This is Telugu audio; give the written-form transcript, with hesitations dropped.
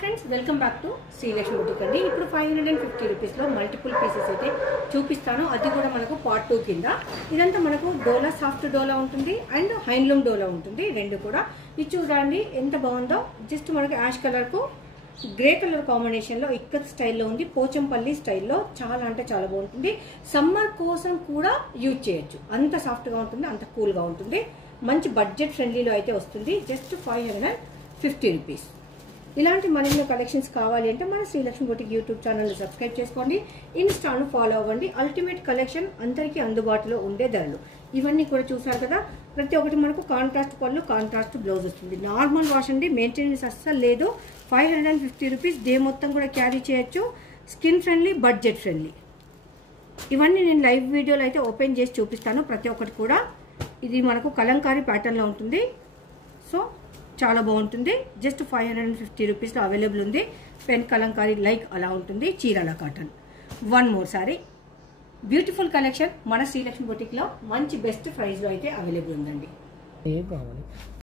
Friends welcome back to Srilakshmi boutique అండి. ఇప్పుడు 550 రూపీస్లో మల్టిపుల్ పీసెస్ అయితే చూపిస్తాను. అది కూడా మనకు పార్ట్ 2 కింద. ఇదంతా మనకు డోలా, సాఫ్ట్ డోలా ఉంటుంది అండ్ హ్యాండ్లూమ్ డోలా ఉంటుంది. రెండు కూడా ఇది చూడండి ఎంత బాగుందో. జస్ట్ మనకి యాష్ కలర్కు గ్రే కలర్ కాంబినేషన్లో ఇక్కత్ స్టైల్లో ఉంది. పోచంపల్లి స్టైల్లో చాలా అంటే చాలా బాగుంటుంది. సమ్మర్ కోసం కూడా యూజ్ చేయొచ్చు. అంత సాఫ్ట్గా ఉంటుంది, అంత కూల్గా ఉంటుంది. మంచి బడ్జెట్ ఫ్రెండ్లీలో అయితే వస్తుంది. Just 550 rupees. ఇలాంటి మరిన్ని కలెక్షన్స్ కావాలి అంటే మన శ్రీలక్ష్మి బుటిక్ యూట్యూబ్ ఛానల్ని సబ్స్క్రైబ్ చేసుకోండి, ఇన్స్టాను ఫాలో అవ్వండి. అల్టిమేట్ కలెక్షన్ అందరికీ అందుబాటులో ఉండే ధరలు. ఇవన్నీ కూడా చూసారు కదా, ప్రతి ఒక్కటి మనకు కాంట్రాస్ట్ పళ్ళు, కాంట్రాస్ట్ బ్లౌజ్ వస్తుంది. నార్మల్ వాష్ అండి, మెయింటెనెన్స్ అస్సలు లేదు. 550 రూపీస్ డే మొత్తం కూడా క్యారీ చేయొచ్చు. Skin friendly, budget friendly. ఇవన్నీ నేను లైవ్ వీడియోలో అయితే ఓపెన్ చేసి చూపిస్తాను ప్రతి ఒక్కటి కూడా. ఇది మనకు కలంకారీ ప్యాటర్న్లో ఉంటుంది. సో చాలా బాగుంటుంది. జస్ట్ 550 రూపీస్లో అవైలబుల్ ఉంది. పెన్ కలంకారీ లైక్ అలా ఉంటుంది. Chirala cotton. One more sorry beautiful collection మన శ్రీలక్ష్మి బుటిక్లో మంచి బెస్ట్ ప్రైస్లో అయితే అవైలబుల్ ఉందండి.